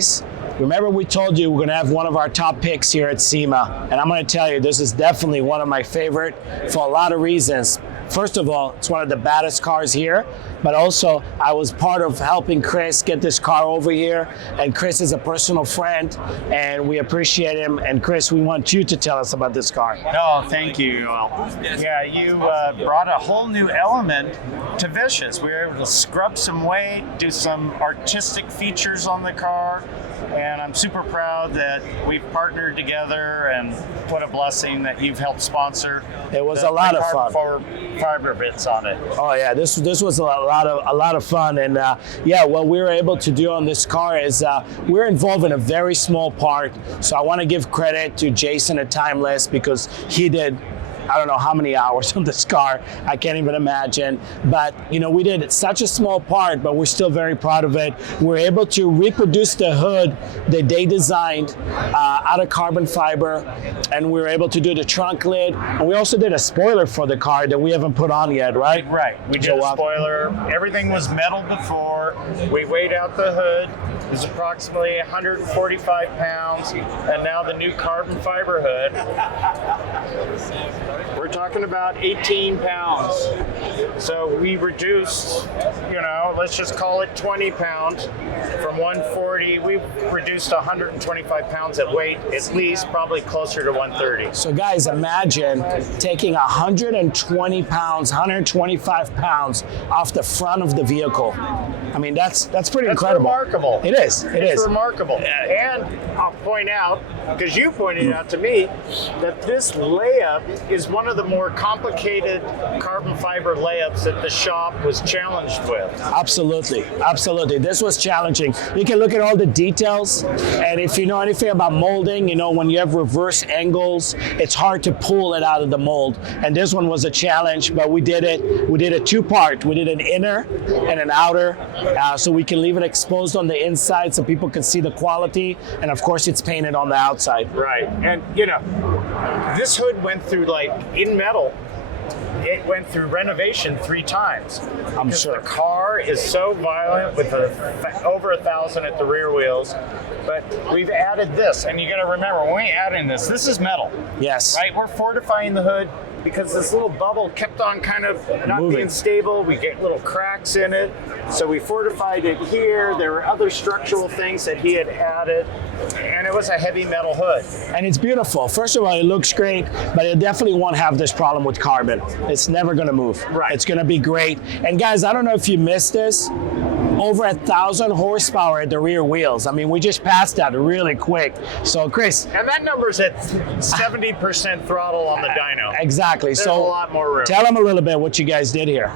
guys, remember we told you we're going to have one of our top picks here at SEMA, and I'm going to tell you this is definitely one of my favorite for a lot of reasons. First of all, it's one of the baddest cars here, but also I was part of helping Chris get this car over here, and Chris is a personal friend, and we appreciate him. And Chris, we want you to tell us about this car. Oh, thank you. Yeah, you brought a whole new element to Vicious. We were able to scrub some weight, do some artistic features on the car, and I'm super proud that we've partnered together, and what a blessing that you've helped sponsor. It was a lot of fun. Fiber bits on it. Oh yeah, this was a lot of fun, and yeah, what we were able to do on this car is we're involved in a very small part. So I want to give credit to Jason at Timeless, because he did, I don't know how many hours on this car. I can't even imagine. But, you know, we did such a small part, but we're still very proud of it. We're able to reproduce the hood that they designed out of carbon fiber, and we were able to do the trunk lid. And we also did a spoiler for the car that we haven't put on yet, right? Right. We did a spoiler. Everything was metal before. We weighed out the hood. It was approximately 145 pounds, and now the new carbon fiber hood, we're talking about 18 pounds. So we reduced, you know, let's just call it 20 pounds from 140. We've reduced 125 pounds at weight, at least probably closer to 130. So guys, imagine taking 120 pounds, 125 pounds off the front of the vehicle. I mean, that's pretty incredible. Remarkable. It is. It's remarkable. And I'll point out, because you pointed out to me, that this layup is one of the more complicated carbon fiber layups that the shop was challenged with. Absolutely. Absolutely. This was challenging. You can look at all the details, and if you know anything about molding, you know when you have reverse angles, it's hard to pull it out of the mold. And this one was a challenge, but we did it. We did a two-part. We did an inner and an outer, so we can leave it exposed on the inside so people can see the quality, and of course it's painted on the outside. Right. And you know, this hood went through, like, in metal, it went through renovation 3 times. I'm sure. The car is so violent with over 1,000 at the rear wheels, but we've added this, and you got to remember, when we add in this is metal. Yes. Right? We're fortifying the hood because this little bubble kept on kind of not being stable. We get little cracks in it. So we fortified it here. There were other structural things that he had added, and it was a heavy metal hood. And it's beautiful. First of all, it looks great, but it definitely won't have this problem with carbon. It's never going to move. Right. It's going to be great. And guys, I don't know if you missed this, over 1,000 horsepower at the rear wheels. I mean, we just passed that really quick. So, Chris. And that number's at 70% throttle on the dyno. Exactly. There's so a lot more room. Tell them a little bit what you guys did here.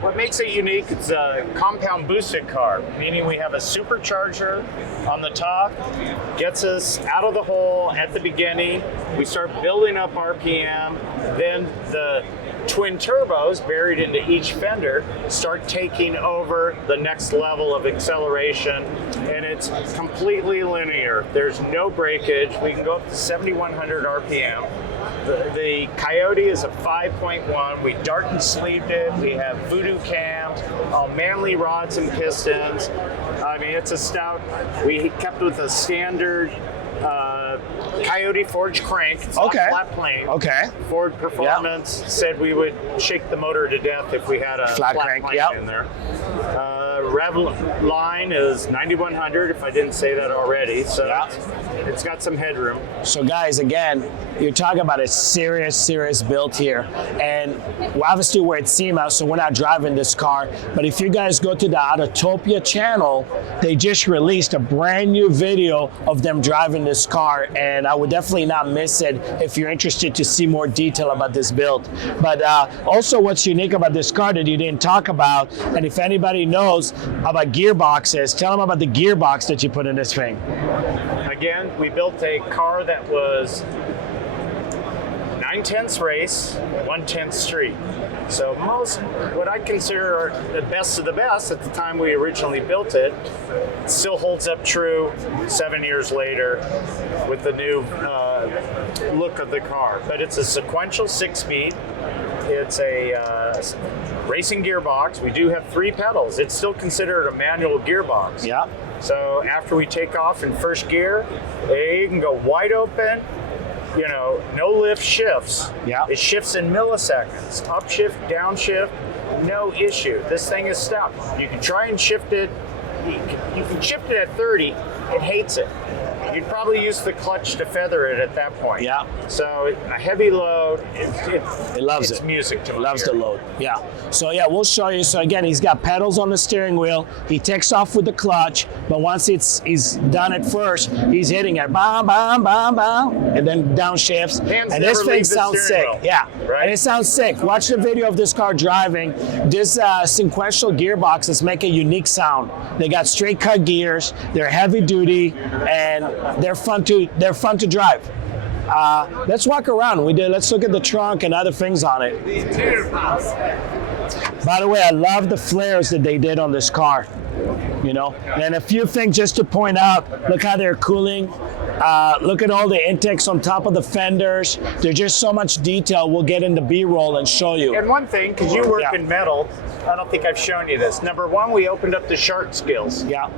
What makes it unique is a compound boosted car, meaning we have a supercharger on the top, gets us out of the hole at the beginning. We start building up RPM, then the twin turbos buried into each fender start taking over the next level of acceleration, and it's completely linear. There's no breakage. We can go up to 7,100 RPM. The Coyote is a 5.1. We dart and sleeved it. We have voodoo cams, all manly rods and pistons. I mean, it's a stout. We kept with a standard Coyote forged crank. It's not flat plane. Okay. Ford Performance said we would shake the motor to death if we had a flat crank in there. Rev line is 9,100, if I didn't say that already. So it's got some headroom. So guys, again, you're talking about a serious build here. And obviously we're at SEMA, so we're not driving this car. But if you guys go to the Autotopia channel, they just released a brand new video of them driving this car. And I would definitely not miss it if you're interested to see more detail about this build. But also what's unique about this car that you didn't talk about, and if anybody knows about gearboxes, tell them about the gearbox that you put in this thing. Again, we built a car that was 9/10 race, 1/10 street. So what I consider the best of the best at the time we originally built it, still holds up true 7 years later with the new look of the car. But it's a sequential 6-speed. It's a racing gearbox. We do have 3 pedals. It's still considered a manual gearbox. Yeah. So after we take off in first gear, you can go wide open, you know, no lift shifts. Yeah. It shifts in milliseconds. Upshift, downshift, no issue. This thing is stuck. You can try and shift it. You can shift it at 30. It hates it. You'd probably use the clutch to feather it at that point. Yeah. So a heavy load, It loves it's it. music to It my loves ear. the load. Yeah. So yeah, we'll show you. So again, he's got pedals on the steering wheel. He takes off with the clutch, but once he's done it first, he's hitting it, bam, bam, bam, bam, and then downshifts. Hands And this never thing leave the sounds steering sick. wheel. Yeah. Right. And it sounds sick. Watch the video of this car driving. This sequential gearboxes make a unique sound. They got straight cut gears. They're heavy duty, and they're fun to drive. Let's walk around. Let's look at the trunk and other things on it. By the way, I love the flares that they did on this car. You know, and a few things just to point out. Look how they're cooling. Look at all the intakes on top of the fenders. There's just so much detail. We'll get into B-roll and show you. And one thing, because you work Yeah. in metal, I don't think I've shown you this. Number one, we opened up the shark skills. Yeah.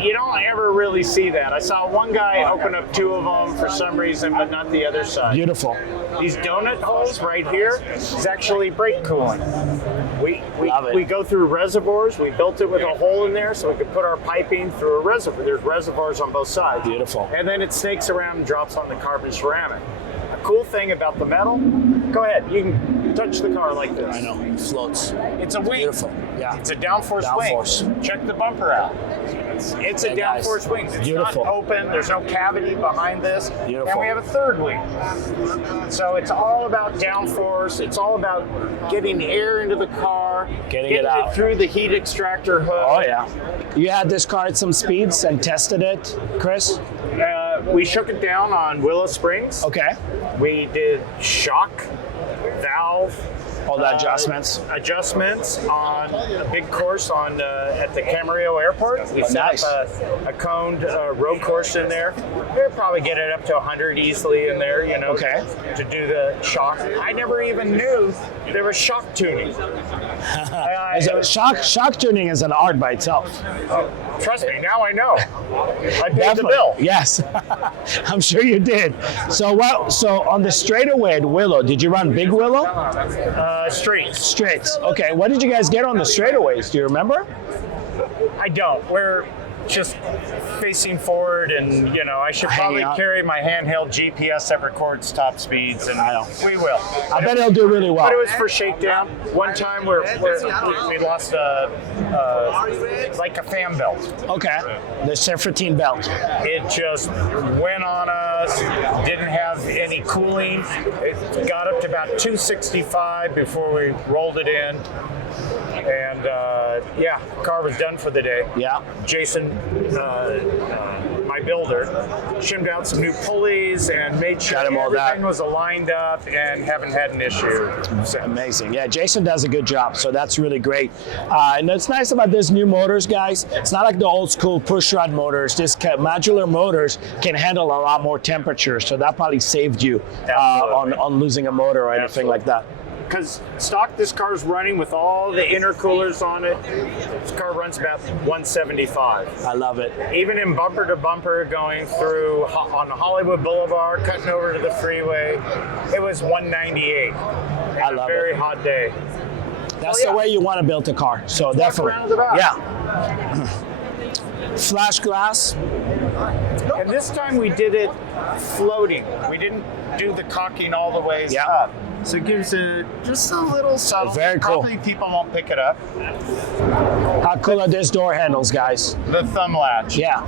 You don't ever really see that. I saw one guy open up two of them for some reason, but not the other side. Beautiful. These donut holes right here is actually brake cooling. Love it. We go through reservoirs. We built it with a hole in there so we could put our piping through a reservoir. There's reservoirs on both sides. Beautiful. And then it snakes around and drops on the carbon ceramic. A cool thing about the metal, go ahead, you can touch the car like this. I know. It floats. It's a wing. Beautiful. Yeah. It's a downforce Downforce. wing. Check the bumper out. It's a Yeah, guys. downforce wing. It's Beautiful. not open. There's no cavity behind this. Beautiful. And we have a third wing. So it's all about downforce. It's all about getting air into the car, Getting it out. through the heat extractor hood. Oh yeah. You had this car at some speeds and tested it, Chris? We shook it down on Willow Springs. Okay. We did shock, valve, All the adjustments. adjustments on a big course on at the Camarillo Airport. We set nice. up a coned road course in there. We'll probably get it up to 100 easily in there, you know, Okay. to do the shock. I never even knew there was shock tuning. Shock tuning is an art by itself. Trust me, now I know. I paid the Definitely. bill. Yes, I'm sure you did. So what? So on the straightaway at Willow, did you run big Willow? Streets. Straights. Okay. What did you guys get on the straightaways? Do you remember? I don't. We're just facing forward, and you know, I should probably Hanging out. carry my handheld GPS that records top speeds, and I know. we will. I bet it'll do really well. But it was for Shakedown. One time we lost like a fan belt. Okay. The Serpentine belt. It just went on us. Didn't have any cooling. It got up to about 265 before we rolled it in. And yeah, car was done for the day. Yeah. Jason, my builder, shimmed out some new pulleys and made sure Got him all that. everything was aligned up and haven't had an issue. So, Amazing. Yeah, Jason does a good job, so that's really great. And what's nice about this new motors, guys, it's not like the old school push rod motors. This modular motors can handle a lot more temperature, so that probably saved you on losing a motor or anything like that. because stock, this car's running with all the intercoolers on it. This car runs about 175. I love it. Even in bumper to bumper going through on Hollywood Boulevard, cutting over to the freeway, it was 198. I love it. Very hot day. That's the way you want to build a car. So definitely. around the back. Yeah. Flash glass. And this time we did it floating. We didn't do the cocking all the ways Yeah. up. So it gives it just a little subtle. Very cool. Probably people won't pick it up. How cool are these door handles, guys? The thumb latch. Yeah,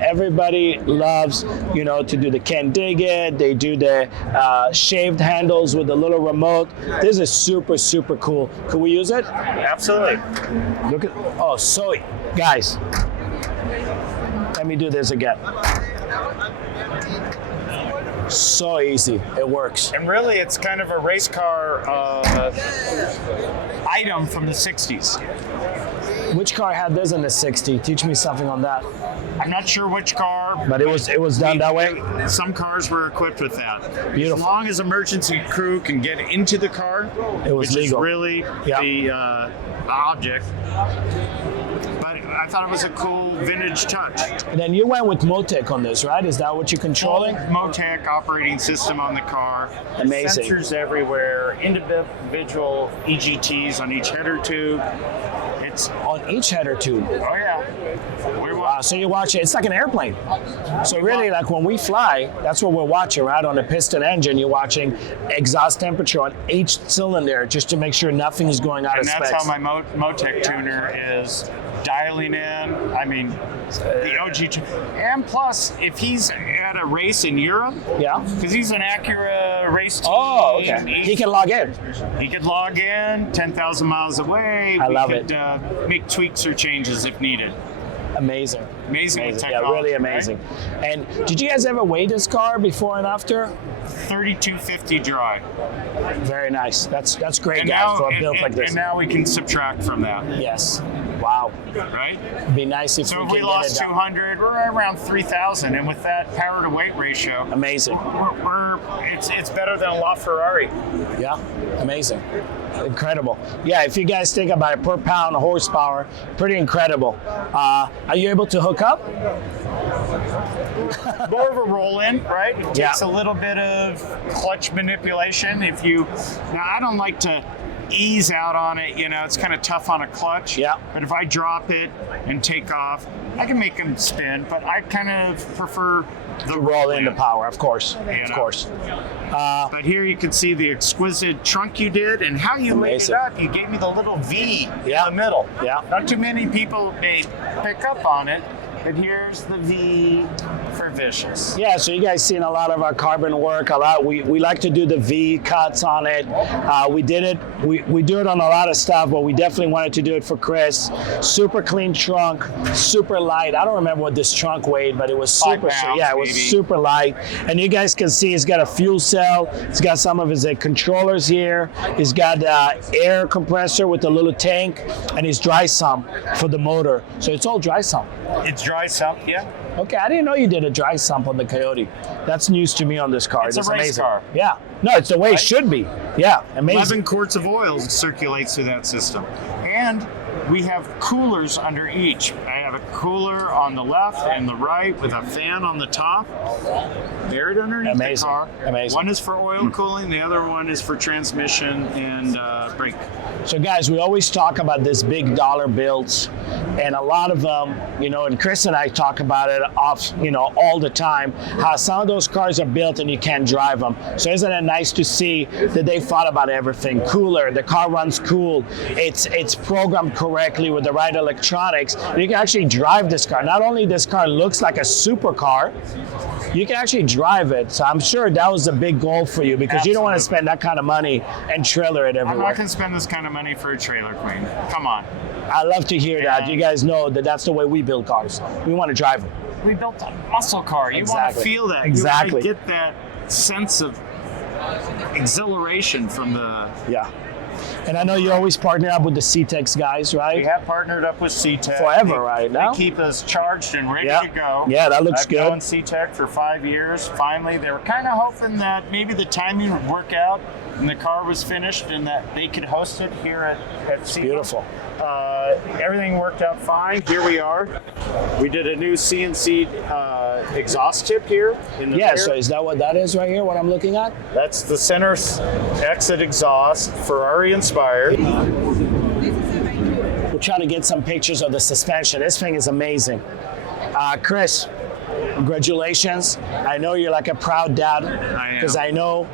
everybody loves, to do the can't dig it. They do the shaved handles with the little remote. This is super, super cool. Can we use it? Absolutely. Look at, so, guys, let me do this again. So easy, it works. And really, it's kind of a race car item from the 60s. Which car had this in the 60s? Teach me something on that. I'm not sure which car, But it was done that way? some cars were equipped with that. Beautiful. As long as emergency crew can get into the car, It was which legal. is really Yeah. the object. but I thought it was a cool vintage touch. And then you went with Motec on this, right? Is that what you're controlling? Motec operating system on the car. Amazing. Sensors everywhere. Individual EGTs on each header tube. It's On each header tube. oh yeah. Wow, so you're watching, it's like an airplane. So really, like when we fly, that's what we're watching, right? On the piston engine, you're watching exhaust temperature on each cylinder just to make sure nothing is going out And of that's specs. how my Motec tuner is dialing in. I mean, the OG. And plus, if he's at a race in Europe, Yeah. because he's an Acura race team. Oh, okay. He can log in. He could log in 10,000 miles away. I love it. We could make tweaks or changes if needed. Amazing. Amazing Yeah, technology, really amazing. And did you guys ever weigh this car before and after? 3250 dry. Very nice. That's great, And guys, now, for a build and, like this. and now we can subtract from that, Yes. Wow. right? It'd be nice if So we if could we get lost it down. 200, we're around 3,000, and with that power to weight ratio, Amazing. it's better than a LaFerrari. Yeah, amazing. Incredible. Yeah, if you guys think about it, per pound horsepower, pretty incredible. Are you able to hook up? More of a roll-in, right? It takes Yeah. a little bit of clutch manipulation. Now I don't like to ease out on it, it's kind of tough on a clutch. Yeah. But if I drop it and take off, I can make them spin, but I kind of prefer the Roll in the power, of course. You Of know. course. But here you can see the exquisite trunk you did and how you laid it Amazing. up. You gave me the little V Yeah. in the middle. Yeah. Not too many people may pick up on it, but here's the V for vicious. Yeah, so you guys seen a lot of our carbon work, a lot. We like to do the V cuts on it. We did it, we do it on a lot of stuff, but we definitely wanted to do it for Chris. Super clean trunk, super light. I don't remember what this trunk weighed, but it was 5 super, pounds, yeah, it was maybe. super light. And you guys can see it's got a fuel cell, it's got some of his controllers here, it's got air compressor with a little tank, and it's dry sump for the motor. So it's all dry sump. It's dry sump, yeah. Okay, I didn't know you did a dry sump on the Coyote. That's news to me on this car. It's a That's race amazing. car. Yeah. No, it's the way it should be. Yeah, amazing. 11 quarts of oil circulates through that system. And we have coolers under each. I have a cooler on the left and the right with a fan on the top. Buried underneath the Amazing. car. Amazing. One is for oil cooling, the other one is for transmission and brake. So guys, we always talk about this big dollar builds, and a lot of them, and Chris and I talk about it all the time, how some of those cars are built and you can't drive them. So isn't it nice to see that they thought about everything? Cooler, the car runs cool, it's programmed correctly with the right electronics. You can actually drive this car. Not only this car looks like a supercar, you can actually drive it. So I'm sure that was a big goal for you, because you don't want to Absolutely. spend that kind of money and trailer it I'm not everywhere. going to spend this kind of money for a trailer queen. Come on. I love to hear that. You guys know that that's the way we build cars. We want to drive them. We built a muscle car. You want Exactly. to feel that. Exactly. You want to get that sense of exhilaration from the... Yeah. And I know you always partner up with the C-Tex guys, We right? have partnered up with C-Tech. Forever, right now? They keep us charged and ready Yeah. to go. Yeah, that looks I've good. known C-Tech for 5 years. Finally, they were kind of hoping that maybe the timing would work out and the car was finished and that they could host it here at SEMA. Beautiful. Everything worked out fine. Here we are. We did a new CNC exhaust tip here in the Yeah, rear. so is that what that is right here, what I'm looking at? That's the center exit exhaust, Ferrari inspired. We're trying to get some pictures of the suspension. This thing is amazing. Chris, congratulations. I know you're like a proud dad, I am. because I know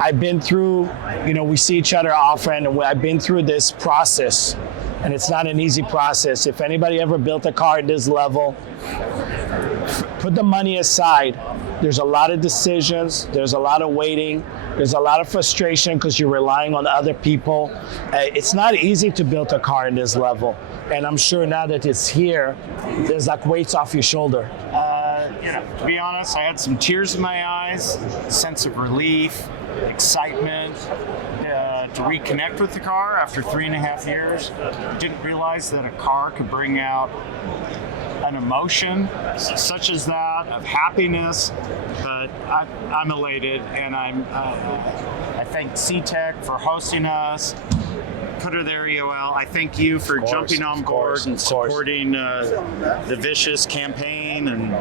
I've been through, we see each other often, and I've been through this process, and it's not an easy process. If anybody ever built a car at this level, put the money aside. There's a lot of decisions, there's a lot of waiting, there's a lot of frustration because you're relying on other people. It's not easy to build a car in this level, and I'm sure now that it's here, there's like weights off your shoulder. To be honest, I had some tears in my eyes, sense of relief, excitement, to reconnect with the car after 3.5 years. Didn't realize that a car could bring out an emotion such as that of happiness, but I'm elated, and I thank C-Tech for hosting us, put her there, Yoel. I thank you for jumping on board and supporting the Vicious campaign and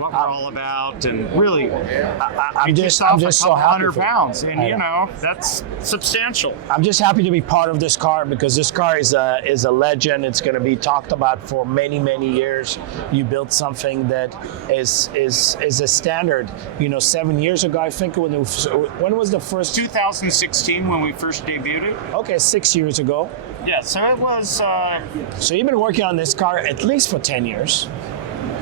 what we're all about. And really, I'm just so happy 100 pounds, and you know that's substantial. I'm just happy to be part of this car because this car is a legend. It's going to be talked about for many, many years. You built something that is a standard. You know, 7 years ago, I think when was the first? 2016 when we first debuted it. Okay, 6 years ago. Yeah, so it was. So you've been working on this car at least for 10 years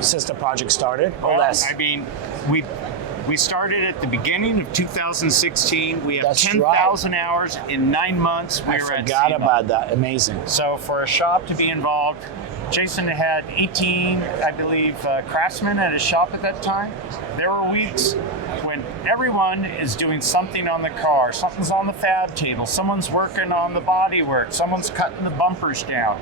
since the project started, or less. I mean, we started at the beginning of 2016. We have 10,000 hours in 9 months. I forgot about that. Amazing. So for a shop to be involved, Jason had 18, I believe, craftsmen at his shop at that time. There were weeks when everyone is doing something on the car. Something's on the fab table. Someone's working on the bodywork. Someone's cutting the bumpers down.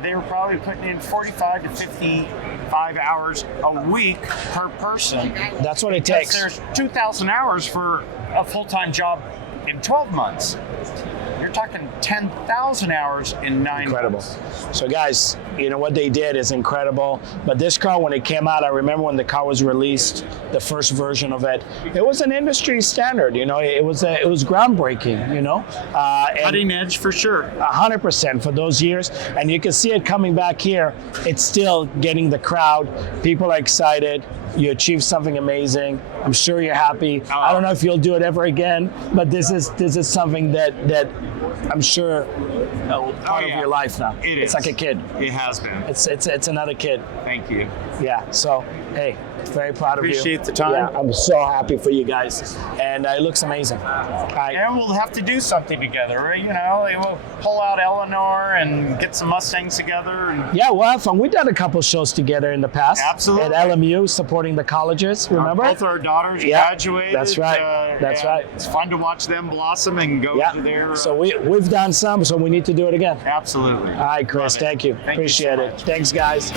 They were probably putting in 45 to 55 hours a week per person. That's what it takes. There's 2,000 hours for a full-time job in 12 months. You're talking 10,000 hours in 9 months. So guys, you know what they did is incredible. But this car, when it came out, I remember when the car was released, the first version of it, it was an industry standard. You know, it was groundbreaking. You know, cutting edge for sure. 100% for those years, and you can see it coming back here. It's still getting the crowd. People are excited. You achieved something amazing. I'm sure you're happy. I don't know if you'll do it ever again, but this is something that I'm sure part of your life now. It's like a kid. It has been. It's another kid. Thank you. Yeah. So hey, very proud of you. Appreciate the time. Yeah, I'm so happy for you guys, and it looks amazing. And we'll have to do something together, right? You know, we'll pull out Eleanor and get some Mustangs together. And yeah, we'll have fun. We've done a couple shows together in the past. Absolutely. At LMU, supporting the colleges. Remember? Both our daughters graduated. That's right. That's right. It's fun to watch them blossom and go to their. So we've done some, so we need to do it again. Absolutely. All right, Chris. Thank you. Appreciate it. Thanks, guys.